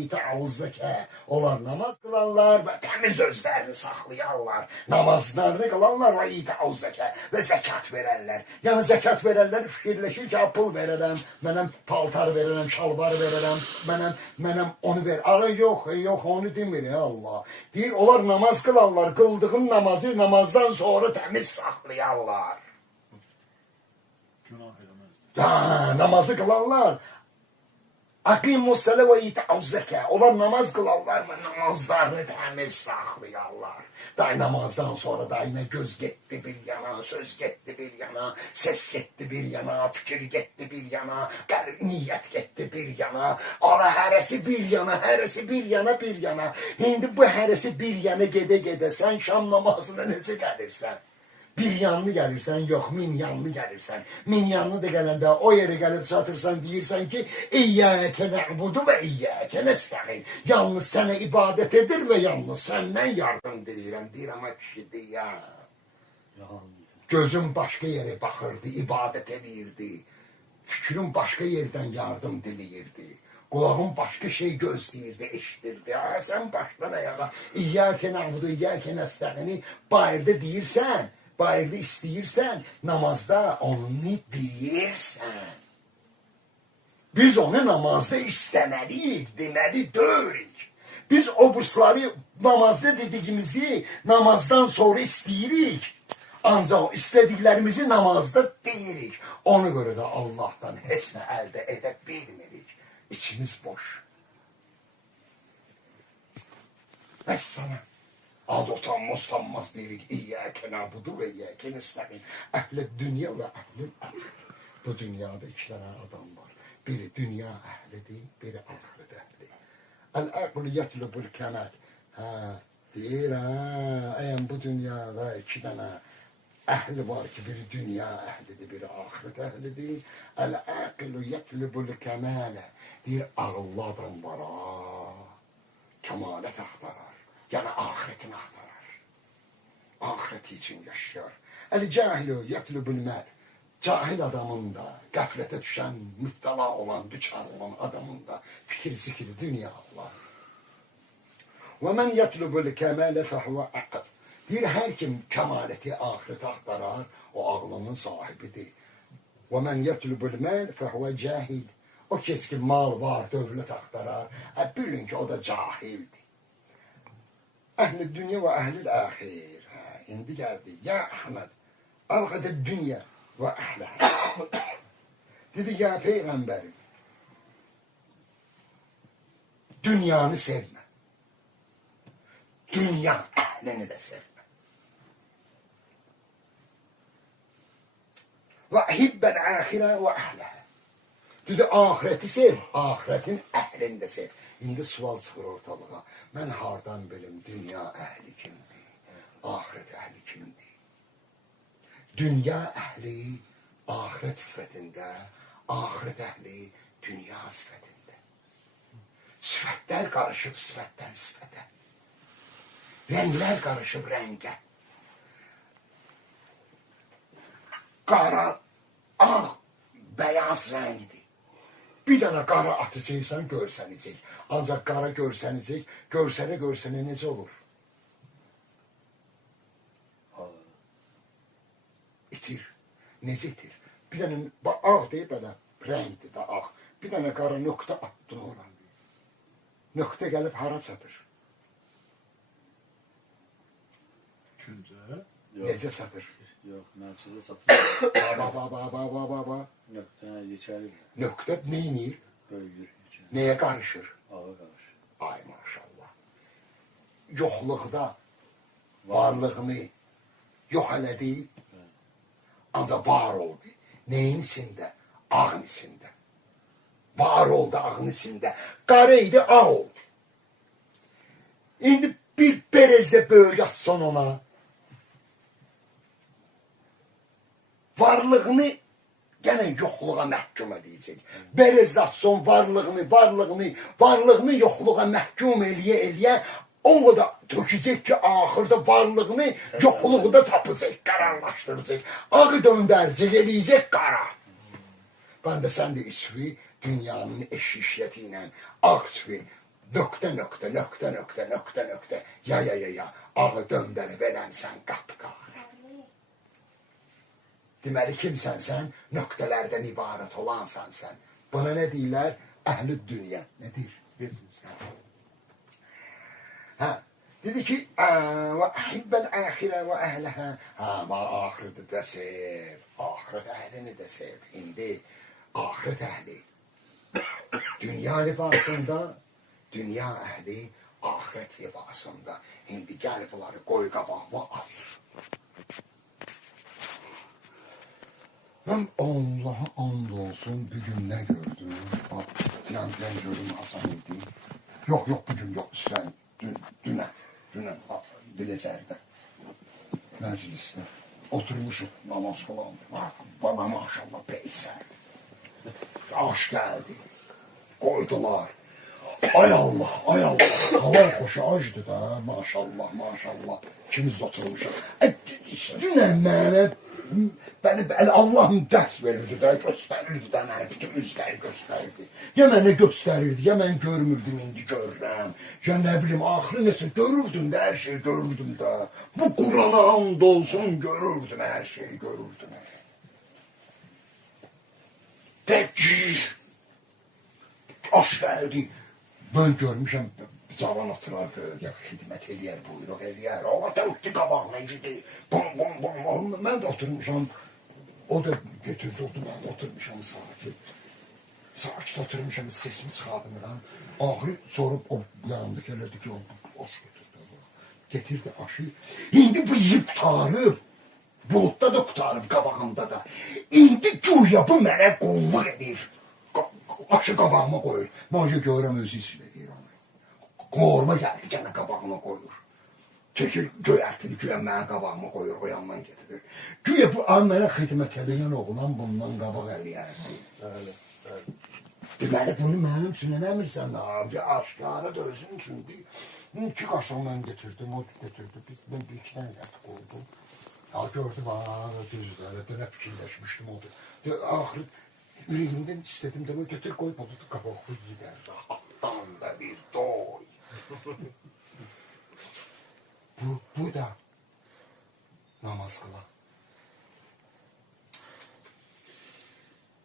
ita'uz zəkə. Onlar namaz qılarlar və təmiz özlərini saxlayarlar. Namazlarını qılarlar və ita'uz zəkə və zəkat verərlər. Yəni zəkat verərlər, fikirləşir ki, pul verərəm, mənəm paltar verərəm, şalvar verərəm, mənəm onu ver. Ara yox, onu demir Allah. Deyir, onlar namaz qılarlar, qıldığın namazı namazdan sonra təmiz saxlayarlar. Namazı qılarlar. Aqimus sələ və ita'uz zəkə. Onlar namaz qılarlar və namazlarını təmiz saxlayarlar. Day namazdan sonra dayına göz getdi bir yana, söz getdi bir yana, ses getdi bir yana, fikir getdi bir yana, niyyət getdi bir yana, ara hərəsi bir yana, hərəsi bir yana, bir yana. İndi bu hərəsi bir yana gedə-gedə sən şam namazına necə gəlirsən? Bir yanlı gəlirsən, yox, min yanlı gəlirsən. Min yanlı da gələndə o yerə gəlib çatırsan, deyirsən ki, İyyəkə nə'budu və İyyəkə nəstəğin. Yalnız sənə ibadət edir və yalnız səndən yardım diləyirəm. Deyirəm, kişi deyəm. Gözüm başqa yerə baxırdı, ibadət edirdi. Fikrim başqa yerdən yardım diləyirdi. Qulağım başqa şey gözləyirdi, eşidirdi. Sən başdan ayağa İyyəkə nə'budu, İyyəkə nəstəğini bayırda deyirsən, bayırda istəyirsən, namazda onu deyirsən. Biz onu namazda istəməliyik, deməli döyürük. Biz o bursları namazda dediyimizi namazdan sonra istəyirik. Ancaq istədiklərimizi namazda deyirik. Ona görə də Allahdan heç nə əldə edə bilmirik. İçimiz boş. Bəs sana ad utanmaz deyirik. İyyəkə nə'budu və İyyəkə nəstəğin. Əhl-i dünya və əhl-i əxir. Bu dünyada iki dənə adam var. Biri dünya əhlidir, biri axirət əhli. Əl-əql yətlubul kəməl. Deyir, əyən bu dünyada iki dənə əhli var ki, biri dünya əhlidir, biri axirət əhlidir. Əl-əql yətlubul kəmələ. Deyir, ağıllı adam var, kəmalət axtarar. Yəni ahirətini axtarar. Ahireti için yaşayar. El-cahilü yetlubul məl. Cahil adamın da, qəflətə düşən, müptəla olan, düçar olan adamın da fikir zikri dünya var. Və mən yetlubul kəmələ fəhvə əql. Deyir, hər kim kəmaləti, ahireti axtarar, o ağlının sahibidir. Və mən yetlubul məl fəhvə cahil. O kes ki, mal var, dövlət axtarar. Bilin ki, o da cahildir. Əhl-i dünya və əhl-i əxir. İndi gəldi. Ya Əhməd, alqədə dünya və əhl-i. Dedi, ya Peyğəmbərim, dünyanı sevmə. Dünya əhlini də sevmə. Və hibbəl əxirə və əhləh. Dedi, ahireti sev, ahiretin əhlini də sev. İndi sual çıxır ortalığa. Mən hardan bilim, dünya əhli kimdir, ahiret əhli kimdir? Dünya əhli ahiret sifətində, ahiret əhli dünya sifətində. Sifətlər qarışıb sifətdən sifətə. Rənglər qarışıb rəngə. Qara, ağ, bəyaz rəngdir. Bir dənə qara atacaqsan, görsənəcək. Ancaq qara görsənəcək, görsənə necə olur? İtir. Necə itir? Bir dənə, ağ deyib belə, rəngdir də ağ. Bir dənə qara nöqtə attın ora. Nöqtə gəlib hara çatır? Küncə? Necə çatır? Yox, mərkəzdə satılır. Baba. Nöqtə geçəlir. Nöqtə neynir? Bölgür geçəlir. Nəyə qarışır? Ağa qarışır. Ay maşallah. Yoxluqda varlığını yox elədi, ancaq var oldu. Neyin içində? Ağın içində. Var oldu ağın içində. Qara idi, ağ oldu. İndi bir berezdə böyük atsan ona, varlığını gene yoxluğa məhkum edəcək. Berezdə atsan varlığını yoxluğa məhkum eləyə, o da tökəcək ki, axırda varlığını yoxluqda tapacaq, qaranlaşdıracaq. Ağı döndərəcək, eləyəcək qara. Ben de sen de içvi dünyanın eşişiyeti ile ağ içvi nöqtə. Ya. Ağı döndərib eləmsən qapqara. Deməli, kimsən sən? Nöqtələrdən ibarət olansan sən. Buna nə deyirlər? Əhl-i dünya. Nə deyir? Dedi ki, və əhibbəl əxirə və əhləhə. Axirəti də sev. Axirət əhlini də sev. İndi axirət əhli. Dünya libasında, dünya əhli axirət libasında. İndi gəl bunları qoy qabağıma ayır. Mən Allah'a and olsun bir gün nə gördüm? Filan gördüm Hasan idi. Yox, bugün yox, sən dünən Biləcərdə məclisdə oturmuşum, namaz kılan. Bana maşallah peysər. Aş gəldi, qoydular. Ay Allah. Hava xoşu acdı da, maşallah. İkimiz de oturmuşuz. Dünən mənə Allah'ım dərs verirdi də, göstərirdi də, mənə bütün üzləri göstərirdi. Ya mənə göstərirdi, ya mən görmürdüm, indi görürəm. Ya nə bilim, axırı nəsə görürdüm də, hər şeyi görürdüm də. Bu Qur'ana and olsun, görürdüm, hər şeyi görürdüm. Təkcih, aş gəldi. Mən görmüşəm, cavan oturardı, ya xidmət eləyər, buyruq eləyər. Allah dövdü qabağına gidi, bum. Mən də oturmuşam, o da götürdü, mən oturmuşam sakit oturmuşam, sesimi çıxardımıram. Ağrı sorup o yanındaki elədi ki, o aş getirdi aşı. İndi bu yiyib qutarıb, bulutda da qutarıb, qabağımda da. İndi güya bu mənə qulluq edir. Aşı qabağıma qoyur. Məncə görürəm özü içində deyir onu. Qorma gəldi, gənə qabağıma qoyur. Çəkir, göyərtini güya mənə qabağıma qoyur, o yandan getirir. Güya bu mənə xidmət edən oğlan bundan qabaq eləyərdi. Deməli, bunu mənim üçün eləmirsən, aşkara da özün üçün deyil. 2 qaşıq mən getirdim, o getirdi, mən bir 2 dənə qəti qoydum. Gördü, düzdür, elə fikirləşmişdim odur. Axırı, ürəyimdən istədim də, götür qoy, bunu da qabağı gidərdi. Altdan da bir doy. Bu da namaz qılan.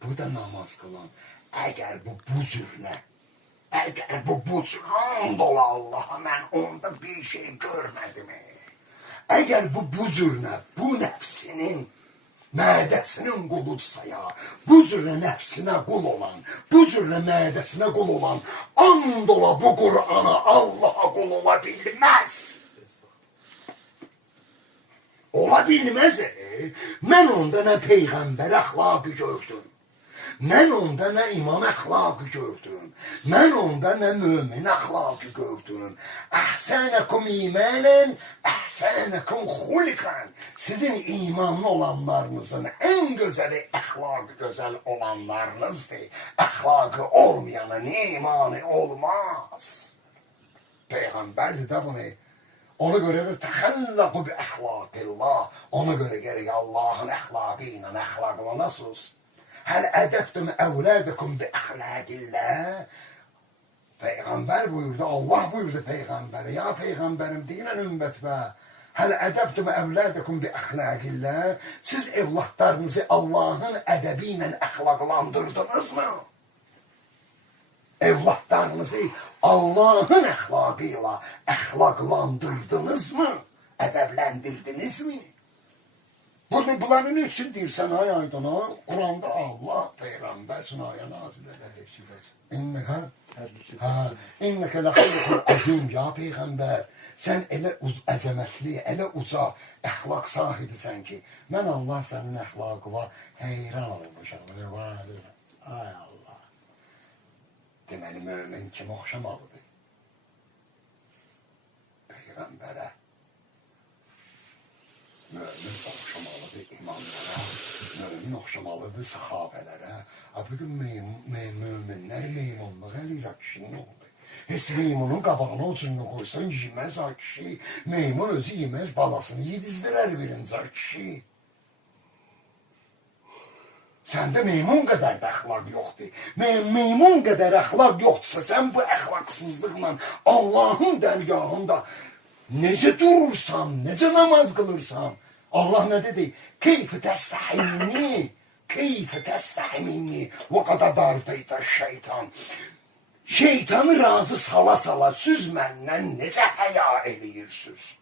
Bu da namaz qılan. Əgər bu cürlə, and ola Allah'a, mən onda bir şey görmədim. Əgər bu cürlə, bu nəfsinin, mədəsinin quludsa ya, bu cürlə nəfsinə qul olan, bu cürlə mədəsinə qul olan, and ola bu Qur'ana Allah'a qul ola bilməz. Ola bilməz. Mən onda nə peyğəmbər əxlaqı gördüm. Mən onda nə imam əxlaqı gördüm. Mən onda nə mömin əxlaqı gördüm. Əhsənəkum imanən, əhsənəkum xuliqən. Sizin imanlı olanlarınızın ən gözəli əxlaqı gözəl olanlarınızdır. Əxlaqı olmayanın imanı olmaz. Peyğəmbərdir də bunu. Ona göre de tehallaqu bi əxlaqillah. Ona göre gerek Allah'ın əxlaqı ilə əxlaqlanasınız. Həl ədəbtüm əvlədəkum bi əxlaqillah. Peyğəmbər buyurdu, Allah buyurdu Peyğəmbərə. Ya Peyğəmbərim deyilən ümmətmə. Həl ədəbtüm əvlədəkum bi əxlaqillah. Siz evlatlarınızı Allah'ın ədəbi ilə əxlaqlandırdınız mı? Evlatlarınızı Allah'ın əxlaqıyla əxlaqlandırdınız mı? Ədəbləndirdiniz mi? Bunların üçün deyirsən, ay aydana, Kur'an'da Allah, Peyğəmbər üçün ayə nazil edər. İnnəkə ləxilqul əzim, ya Peyğəmbər, sən elə əzəmətli, elə uca əxlaq sahibisən ki, mən Allah sənin əxlaqıva heyran olmuşam. Ay Allah. Deməli, mömin kim oxşamalıdır? Peyğəmbərə. Mömin oxşamalıdır imamlara, mömin oxşamalıdır sahabələrə. Bugün möminlər meymunluq eləyir, kişi nə oldu? Heç meymunun qabağına ucunu qoysan yeməz ha kişi. Meymun özü yeməz, balasını yedizdirər birinci ha kişi. Səndə meymun qədər də əxlaq yoxdur. Meymun qədər əxlaq yoxdursa, sən bu əxlaqsızlıqla Allahın dərgahında necə durursan, necə namaz qılırsan? Allah nə dedi? Keyfə təstəhimini, keyfə təstəhimini və qada dartayta şeytan. Şeytanı razı sala siz məndən necə həya eləyirsiniz?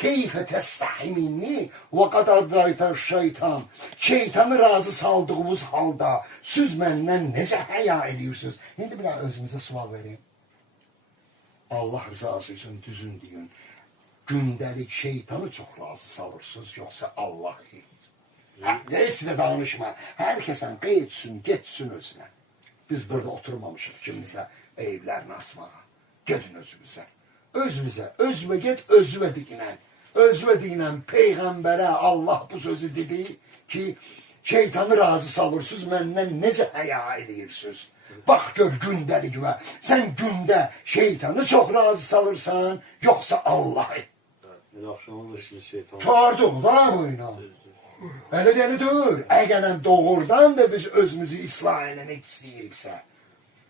Keyfə təstəhimini və qad adaytar şeytan. Şeytanı razı saldığımız halda siz məndən necə həya edirsiniz? İndi bir daha özümüzə sual vereyim. Allah rızası üçün düzün deyin. Gündəlik şeytanı çox razı salırsınız, yoxsa Allah'ı? Heç də danışma. Hər kəsən qeydsin, getsin özünə. Biz burada oturmamışıq kimsə eyiblərini açmağa. Gedin özünüzə. Özünə get, özünə dikinən. Özünə deyinən Peyğəmbərə Allah bu sözü dedi ki, şeytanı razı salırsınız, məndən necə həya eləyirsiniz? Bax gör gündəlikə, sən gündə şeytanı çox razı salırsan, yoxsa Allah'ı? Tardıq da boyuna. Elə deyil. Əgərən doğrudan da biz özümüzü islah eləmək istəyiriksə,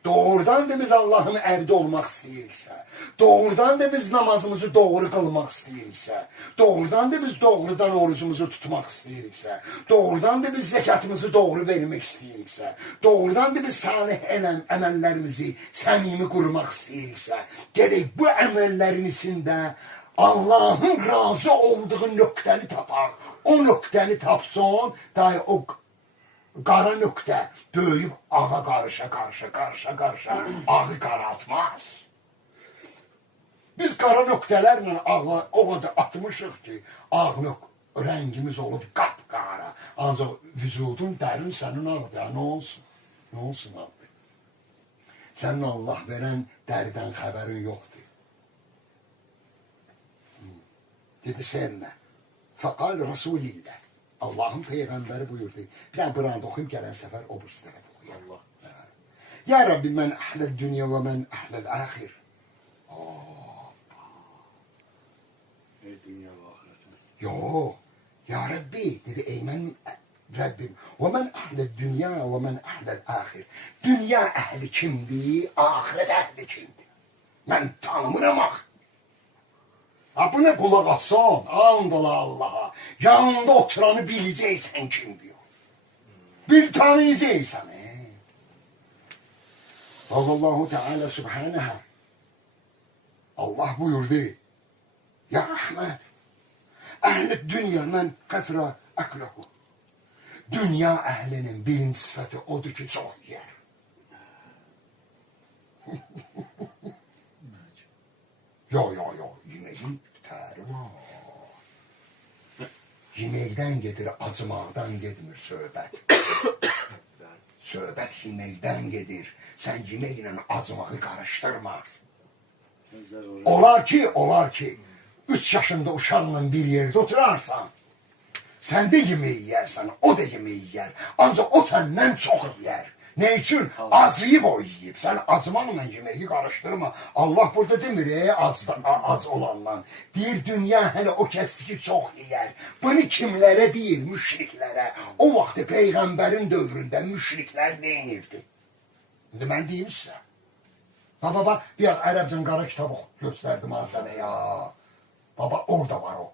doğrudan da biz Allah'ın əbdi olmaq istəyiriksə, doğrudan da biz namazımızı doğru qılmaq istəyiriksə, doğrudan da biz doğrudan orucumuzu tutmaq istəyiriksə, doğrudan da biz zəkatımızı doğru vermək istəyiriksə, doğrudan da biz salih əməllərimizi səmimi qurmaq istəyiriksə, gerək bu əməllərin içində Allah'ın razı olduğu nöqtəni tapaq. O nöqtəni tapsın, dahi o qara nöqtə böyüyüb ağa qarışa, ağı qaraltmaz. Biz qara nöqtələrlə ağı o qədər atmışıq ki, ağ rəngimiz olub qapqara. Ancaq vücudun dərin sənin ağdır. Nə olsun? Nə olsun ağdır? Sənin Allah verən dəridən xəbərin yoxdur. Dedi sevmə. Fəqal Rasulillah. Allah'ın Peyğəmbəri buyurdu. Bir daha buranda oxuyub gələn səfər o bir tərəf oxuyalım. Ya Rabbi mən əhləd dünya və mən əhləd əxir. Dünya və ahirətə. Yox. Ya Rabbi dedi ey mən Rabbim. Və mən əhləd dünya və mən əhləd əxir. Dünya əhli kimdir? Ahirət əhli kimdir? Mən tanımıram axı. Buna qulaq atsan, andala Allah'a, yanında oturanı biləcəksən kim diyor. Bir tanıyacaqsan. Allahu Teala Subhanahu. Allah buyurdu. Ya Ahmet, əhl-i dünya mən qətra əkləhu. Dünya əhlinin birinci sifəti odur ki, çox yer. Yo, yeməyin təri var. Yeməkdən gedir, acımaqdan gedmir söhbət. Söhbət yeməkdən gedir. Sən yeməklə acımağı qarışdırma. Olar ki, 3 yaşında uşaqla bir yerdə oturarsan, sən də yemək yiyərsən, o da yemək yiyər. Ancaq o səndən çox yiyər. Ne için? Acıyı o yiyip. Sen acımanla yemeği karıştırma. Allah burada demir ac olanla. Bir dünya hele o kesti ki çok yer. Bunu kimlere değil? Müşriklere. O vakti peygamberin dövründe müşrikler neyinirdi? Şimdi ben diyeyim size. Baba bir Arapcan qara kitabı gösterdim ha sana ya. Baba orada var o.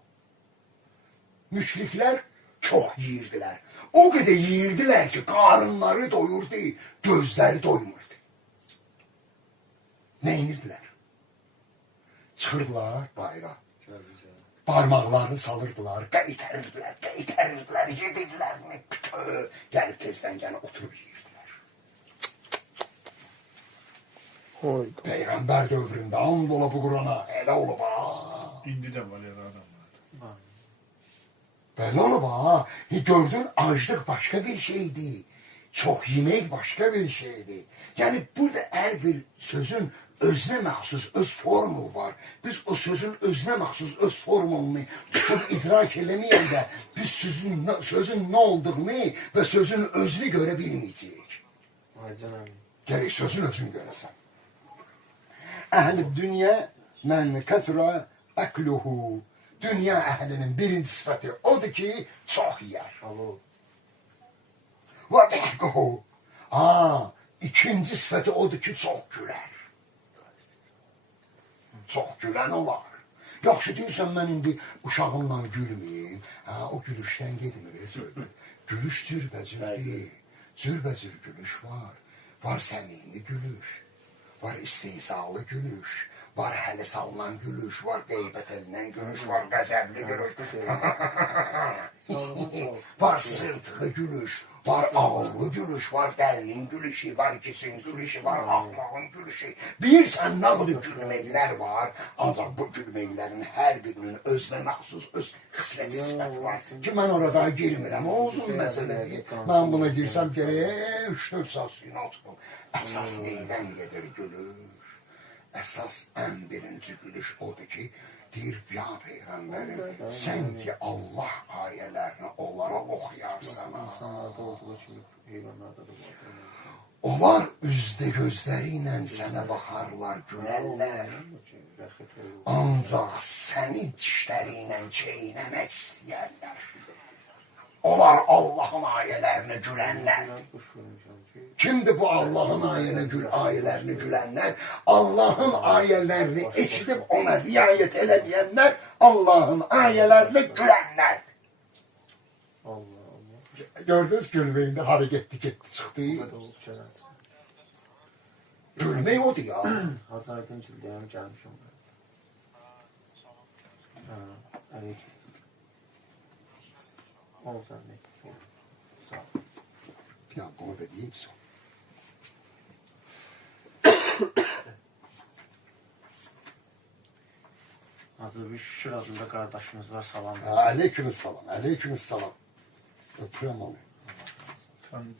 Müşrikler çok yiyirdiler. O kadar yiyirdiler ki karınları doyurdu, gözleri doymurdu. Ne inirdiler? Çıxırdılar bayrağa. Parmaqlarını salırdılar, qeytərirdiler, yedirdiler. Gəlib tezdən gəlib oturub yiyirdiler. Peygamber dövründə and ola bu Qurana, elə olub ha. İndi də var ya adamlar. Böyle olub ha. Gördün aclıq başka bir şeydi. Çok yemek başka bir şeydi. Yani burada her bir sözün özünə məxsus öz formul var. Biz o sözün özünə məxsus öz formulunu tutup idrak eləməyəndə biz sözün ne olduğunu ve sözün özünü görə bilməyəcəyik. Gerek sözün özünü görəsən. Əhl-i dünya mən kətra əkluhu. Dünya əhlinin birinci sifəti odur ki, çox yer. Və dəhqəhu. İkinci sifəti odur ki, çox gülər. Çox gülən olar. Yaxşı deyirsən, mən indi uşağımla gülməyim. O gülüşdən gedmir, söhbət. Gülüş cürbəcürdir. Cürbəcür gülüş var. Var səmimi gülüş. Var istehzalı gülüş. Var həli salınan gülüş. Var qeybət edilən gülüş. Var qəzəbli gülüş. Var sırtığı gülüş. Var ağıllı gülüş. Var dəlinin gülüşü. Var kisin gülüşü. Var axmağın gülüşü. Bilirsən, nağdı gülməklər var. Ancaq bu gülməklərin hər birinin özünə məxsus öz xisləti sifəti var. Ki, mən orada girmirəm. O uzun məsələdir. Mən buna girsəm gerək 3-4 saat suyunu atdım. Əsas neydən gedir gülüş? Əsas ən birinci gülüş odur ki, deyir, ya Peyğəmbərim, sən ki Allah ayələrini onlara oxuyarsan. Onlar üzdə gözləri ilə sənə baxarlar, gülərlər. Ancaq səni dişləri ilə çeynəmək istəyərlər. Onlar Allahın ayələrini gülənlər. Kimdir bu Allahın ayələrini gülənlər? Allahın ayələrini eşidib ona riayət eləməyənlər Allahın ayələrini gülənlərdir. Gördünüz gülməyində harı getdi, çıxdı. Gülmək odur ya. Hacı Aydın Gildəyəm gəlmişim. Əleykim. Olsan ne? Sağ ol. Bir dakika onu da diyeyim son. Adı bir Şükür adında kardeşimiz var, salam. Aleykümselam, aleykümselam. Öpürəm onu.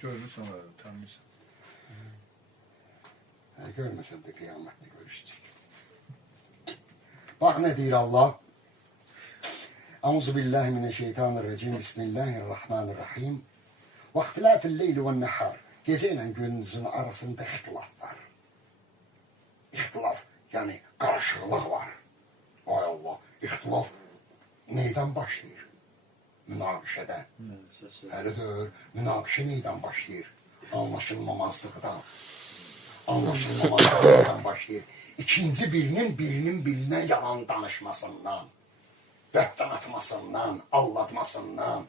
Görmüşsən orada, tanımırsan. Görməsəm də qiyamətdə görüşəcək. Bax nə deyir Allah? Euzubillahimineşşeytanirracim. Bismillahirrahmanirrahim. Və ixtilafil-leyli və-nəhar. Gecə ilə gündüzün arasında ixtilaf var. İxtilaf, yəni qarışıqlıq var. Ay Allah, ixtilaf neydən başlayır? Münaqişədən. Həlidir, münaqişə neydən başlayır? Anlaşılmamazlıqdan. Anlaşılmamazlıqdan başlayır. İkinci birinin birinə yalan danışmasından, böhtan atmasından, aldatmasından,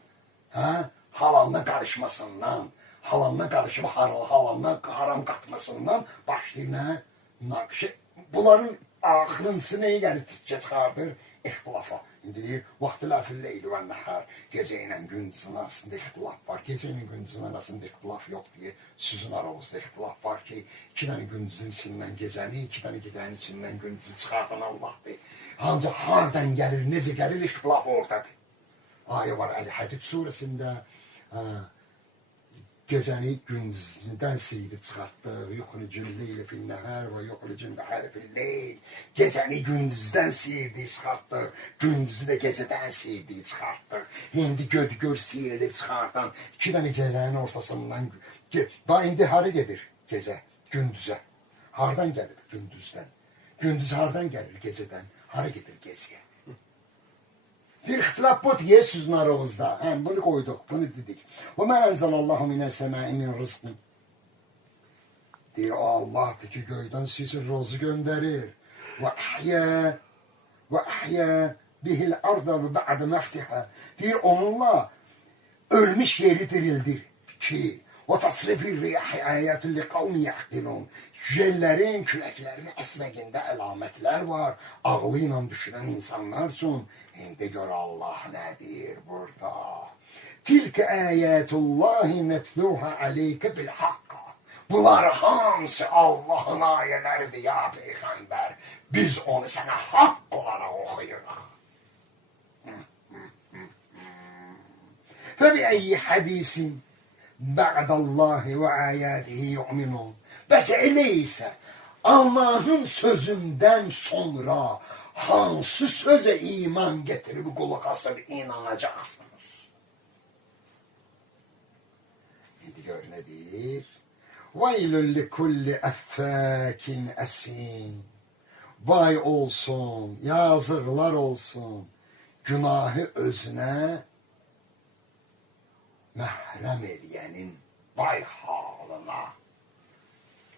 halalına qarışmasından, halalına qarışıb halalına haram qatmasından başlayır nə? Münaqişə. Bunların axırıncısı nəyə gəlir, tikə çıxardır? İxtilafa. İndi deyir, vaxtilafil-leyli və-nəhar. Gecə ilə gündüzün arasında ixtilaf var. Gecə ilə gündüzün arasında ixtilaf yoxdur ki, sizin aranızda ixtilaf var ki, 2 dənə gündüzün içindən gecəni, 2 dənə gecənin içindən gündüzü çıxardan Allahdır. Ancaq hardan gəlir, necə gəlir, ixtilaf oradadır. Ayə var Əl-Hədid surəsində gecəni gündüzündən seyirib çıxartdıq. Yuxricul-leyli fin-nəhər və yuxricun-nəhəri fil-leyl. Gecəni gündüzdən seyirdik çıxartdıq. Gündüzü də gecədən seyirdik çıxartdıq. İndi gör seyirib çıxardan 2 dənə gecənin ortasından. İndi hara gedir gecə? Gündüzə. Hardan gəlir? Gündüzdən. Gündüz hardan gəlir? Gecədən. Hara gedir gecəyə? Bir ixtilaf bu diye sizin aramızda. Bunu koyduk, bunu dedik. Ve mâ enzelallahu mine's-semâi min rızkın. Diyor Allah'tır ki göyden sizi rozu gönderir. Ve ahya bihil arda ve ba'de meftiha. Diyor onunla ölmüş yeri dirildir ki ve tasrifir riyahi ayetun li kavmi yaqilun. Jellerin, küləklərin əsməyində əlamətlər var. Ağlı ilə düşünən insanlar üçün. İndi gör Allah nə deyir burada. Tilkə əyətullahi netluha aleykə bil-haqqa. Bunlar hamısı Allah'ın ayələridir ya Peyğəmbər. Biz onu sənə haqq olaraq oxuyuruq. Fəbi-əyyi hədisin bə'dallahi və əyədihi yu'minun. Bəs elə isə Allah'ın sözündən sonra hansı sözə iman getirib qulaq asıb inanacaqsınız? İndi gör nə deyir? Vaylun li kulli əffəkin əsin. Vay olsun, yazıqlar olsun, günahı özünə məhrəm eləyənin vay halına.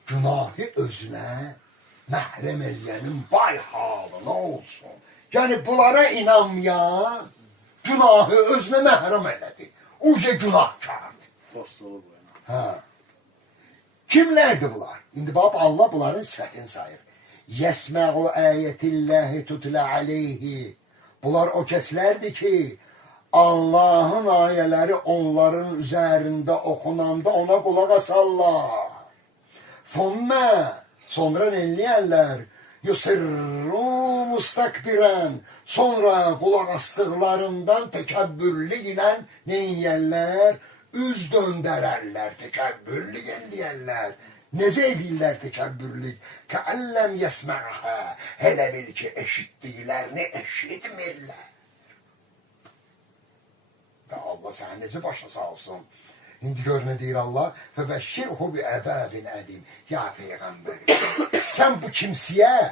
Günahı özünə məhrəm eləyənin vay halına olsun. Yəni bunlara inanmayan günahı özünə məhrəm elədi. Uca günahkardır. Dostluğu bu yana. Hə. Kimlərdir bunlar? İndi bax Allah bunların sifətini sayır. Yəsmə'u ayətilləhi tutlə aleyhi. Bunlar o kəslərdir ki, Allahın ayələri onların üzərində oxunanda ona qulaq asarlar. Fəmmə, sonra nelləyərlər? Yusirru mustakbirən. Sonra qulaq astıqlarından təkəbbürlük ilə neyyərlər? Üz döndərərlər, təkəbbürlük eləyərlər. Necə eləyirlər təkəbbürlük? Kəəlləm yəsmə'hə. Hələ bil ki, eşitdiklərini eşitmirlər. Və Allah səni necə başa salsın? İndi gör nə deyir Allah? Fəbəşşirhu bi əzabin əlim. Ya Peyğəmbərim, sən bu kimsəyə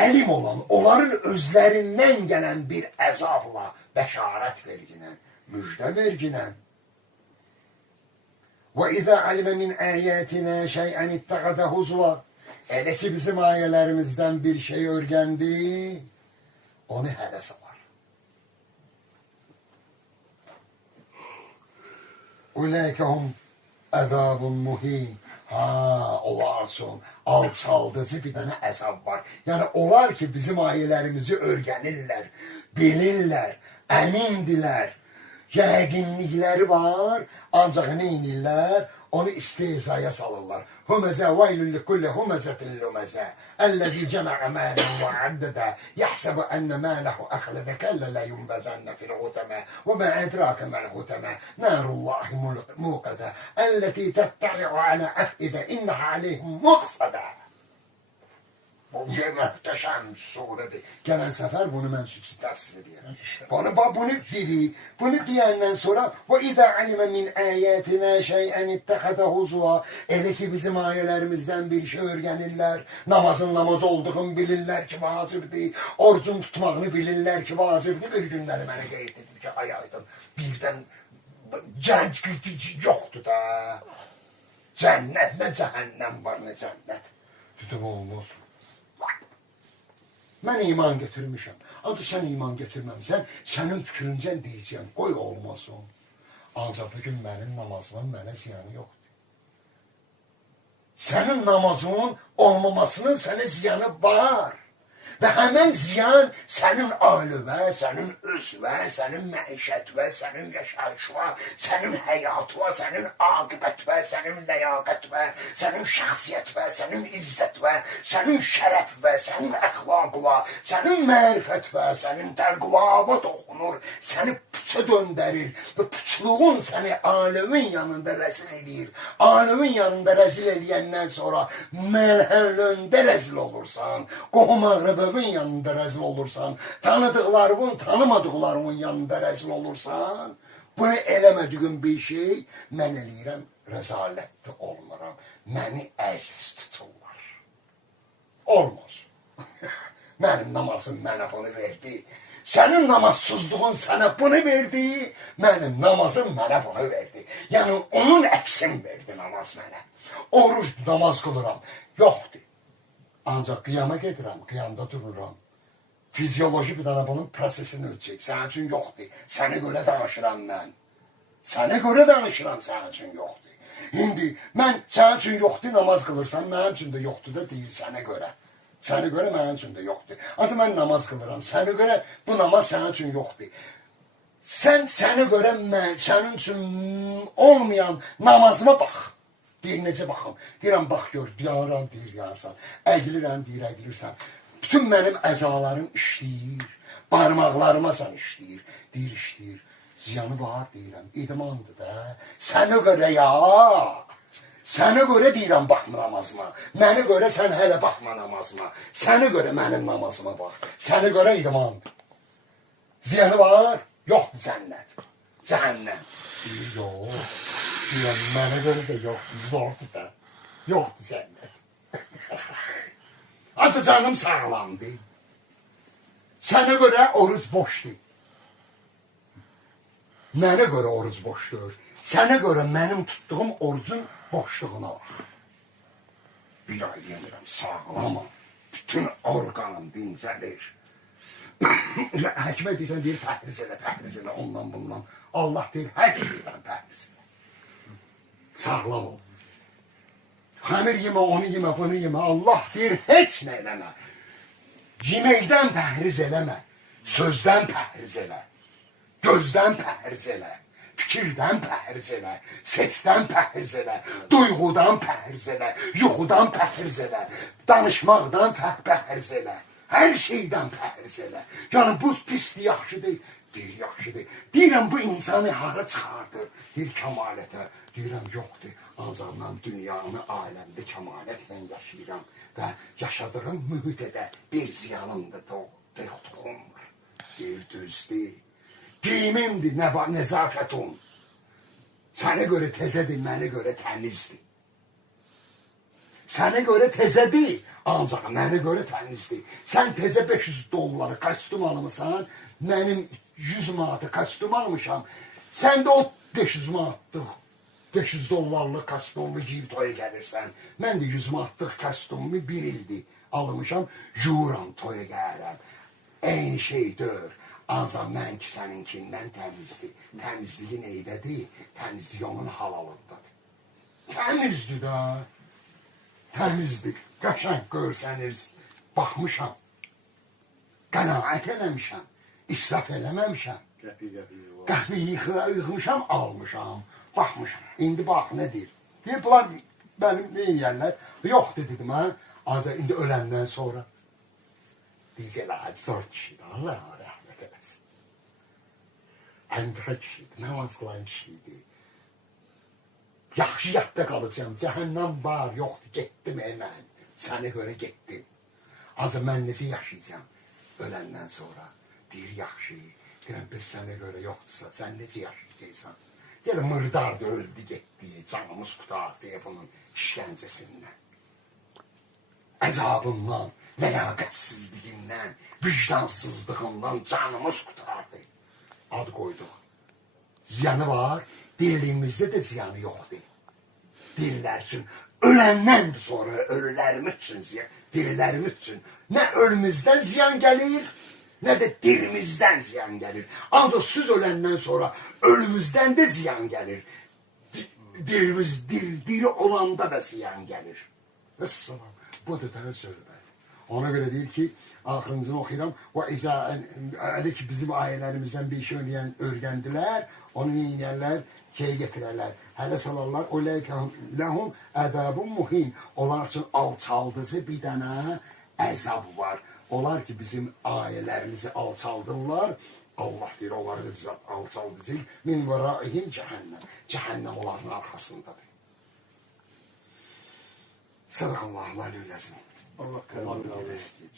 əlim olan, onların özlərindən gələn bir əzabla bəşarət verginən, müjdə verginən. وَإِذَا عَلِمَ مِنْ آيَاتِنَا شَيْئًا اتَّخَذَ هُزُوًا. Elə ki bizim ayələrimizdən bir şey öyrəndi, onu hələ salar. Ulaika hum azabun muhin. Ha, onlar üçün alçaldıcı bir dənə əzab var. Yəni onlar ki bizim ayələrimizi öyrənirlər, bilirlər, əmindilər, yəqinlikləri var, ancaq neynirlər? Onu istehzaya salırlar. Humezə vaylun likulli humezetin lumezə. Əlləzi cəmə'ə mələ və əddədə. Yəhsəbu ənnə mələhu əxlədə kəllə lə yunbədənnə fil hutəmə. Və mə ədrakə məl hutəmə. Nərullahi muqədə. Əlləti təttəli'u alə əfidə. İnnəhə aleyhim muqsədə. Bu möhtəşəm surədir. Gələn səfər bunu mən sizə dərsini deyərəm. Bunu deyir. Bunu deyəndən sonra وَإِذَا عَلِمَ مِنْ آيَاتِنَا شَيْئًا اتَّخَذَ هُزُوًا. Elə ki bizim ayələrimizdən bir şey öyrənirlər. Namazın namaz olduğunu bilirlər ki vacibdir. Orucun tutmağını bilirlər ki vacibdir. Bir günləri mənə qeyd edir ki ay aydın birdən cəng yoxdur da. Cənnət nə cəhənnəm var nə cənnət. Dedim olmaz. Mən iman getirmişəm. Ancaq sən iman getirməmsən, sənin fikrincən deyəcəm, qoy olmasın. Ancaq bugün mənim namazımın mənə ziyanı yoxdur. Sənin namazının olmamasının sənə ziyanı var. Və həmən ziyan sənin ailövə, sənin özvə, sənin məişətvə, sənin yaşayışvə, sənin həyatvə, sənin aqibətvə, sənin ləyaqətvə, sənin şəxsiyyətvə, sənin izzətvə, sənin şərəfvə, sənin əxlaqvə, sənin mərifətvə, sənin təqvava toxunur, səni puça döndərir və puçluğun səni ailövün yanında rəzil edir. Ailövün yanında rəzil eləyəndən sonra məlhəllöndə rəzil olursan, qohum əqrəbə yanında rəzil olursan, tanıdıqlarının, tanımadıqlarının yanında rəzil olursan, bunu eləmədiyin bir şey, mən eləyirəm, rəzalətdə olmuram. Məni əziz tuturlar. Olmaz. Mənim namazım mənə bunu verdi. Sənin namazsızlığın sənə bunu verdi, mənim namazım mənə bunu verdi. Yəni, onun əksin verdi namaz mənə. Oruç namaz qılıram. Yoxdur. Ancaq qiyama gedirəm, qiyamda dururam. Fizyoloji bir dana bunun prosesini ölçək. Sənin üçün yoxdur. Sənə görə danışıram mən. Sənə görə danışıram, sənin üçün yoxdur. İndi mən sənin üçün yoxdur, namaz qılırsan, mənim üçün də yoxdur da deyir sənə görə. Sənə görə mənim üçün də yoxdur. Ancaq mən namaz qılıram. Sənə görə bu namaz sənin üçün yoxdur. Sənə görə sənin üçün olmayan namazıma bax. Deyir, necə baxım? Deyirəm, bax, gör, yaram, deyir, yarsan. Əqilirəm, deyir, əqilirsən. Bütün mənim əzalarım işləyir. Barmaqlarıma can işləyir. Deyir, işləyir. Ziyanı var, deyirəm. İdmandır da. Sənə görə ya. Sənə görə deyirəm, baxma namazıma. Mənə görə sən hələ baxma namazıma. Sənə görə mənim namazıma bax. Sənə görə idmandır. Ziyanı var, yoxdur cənnət. Cəhənnəm. Deyir, yox. Deyirəm, mənə görə də yoxdur, zordur da. Yoxdur cənnət. Ancaq canım sağlamdır. Sənə görə oruc boşdur. Mənə görə oruc boşdur. Sənə görə mənim tutduğum orucun boşluğuna bax. Bir ay yemirəm, sağlamam. Bütün orqanım dincəlir. Həkimə deyirsən, deyir, pəhriz elə, ondan bundan. Allah deyir, hər şeydən pəhriz elə. Sağlam ol. Xəmir yemə, onu yemə, bunu yemə. Allah deyir, heç nə eləmə. Yeməkdən pəhriz eləmə. Sözdən pəhriz elə. Gözdən pəhriz elə. Fikirdən pəhriz elə. Səsdən pəhriz elə. Duyğudan pəhriz elə. Yuxudan pəhriz elə. Danışmaqdan pəhriz elə. Hər şeydən pəhriz elə. Yəni bu pisdir, yaxşı deyil. Deyir, yaxşı deyil. Deyirəm, bu insanı hara çıxardır? Deyir, kəmalətə. Deyirəm, yoxdur. Ancaq mən dünyanı, aləmdə kəmalətlə yaşayıram. Və yaşadığım mühitədə bir ziyanımdır, toxunmur. Deyir, düzdür. Giyimimdir, nəzafətum. Sənə görə təzədir, mənə görə təmizdir. Sənə görə təzədir, ancaq mənə görə təmizdir. Sən təzə $500 kostyum almışsan, mənim 100 manatı kostyum almışam. Sən də o 500 manatlıq, $500 kostyumu giyib toya gəlirsən. Mən də 100 manatlıq kostyumu bir ildir almışam, yuram toya gəlirəm. Eyni şeydir. Ancaq mən ki, səninkindən təmizdir. Təmizliyi neydədir? Təmizlik onun halalındadır. Təmizdir də. Təmizdir. Qəşəng görsəniz, baxmışam. Qənaət eləmişəm. İsraf eləməmişəm. Qəhvi yıxmışam, almışam. Baxmışam. İndi bax, nə deyir? Deyir, bunlar mənim nə yiyərlər? Yoxdur, dedim, hə? Ancaq indi öləndən sonra. Deyəcək, hadi zor kişidir. Allah rəhmət eləsin. Əndixə kişidir, namaz qılan kişidir. Yaxşı yadda qalacağım, cəhənnəm var, yoxdur, getdim mən. Sənə görə getdim. Ancaq mən necə yaşayacağım öləndən sonra? Deyir, yaxşı, deyirəm, biz sənə görə yoxdursa, sən necə yaşayacaqsan? Deyir, mırdardı, öldü, getdi, canımız qutardı bunun işgəncəsindən. Əzabından, ləyaqətsizliyindən, vicdansızlığından canımız qutardı. Ad qoyduq. Ziyanı var, dirilimizdə də ziyanı yoxdur. Dirilər üçün, öləndən sonra ölülərimiz üçün ziyan, dirilərimiz üçün nə ölümüzdən ziyan gəlir, nə də dirimizdən ziyan gəlir. Ancaq siz öləndən sonra ölümüzdən də ziyan gəlir. Diri olanda da ziyan gəlir. Əssalam, budur da söhbət. Ona görə deyir ki, axırıncını oxuyuram. Əli ki, bizim ayələrimizdən bir şey öyrəndilər, onu yiyənlər, key getirərlər. Hələ salarlar, o ləhum ədəbun muhin. Onlar üçün alçaldıcı bir dənə əzab var. Onlar ki, bizim ayələrimizi alçaldırlar. Allah deyir, onları da bizə alçaldıcı. Min vəraihim cəhənnəm. Cəhənnəm onların arxasındadır. Sədaqallahu aleyhi və səlləm. Allah qəbul etsin.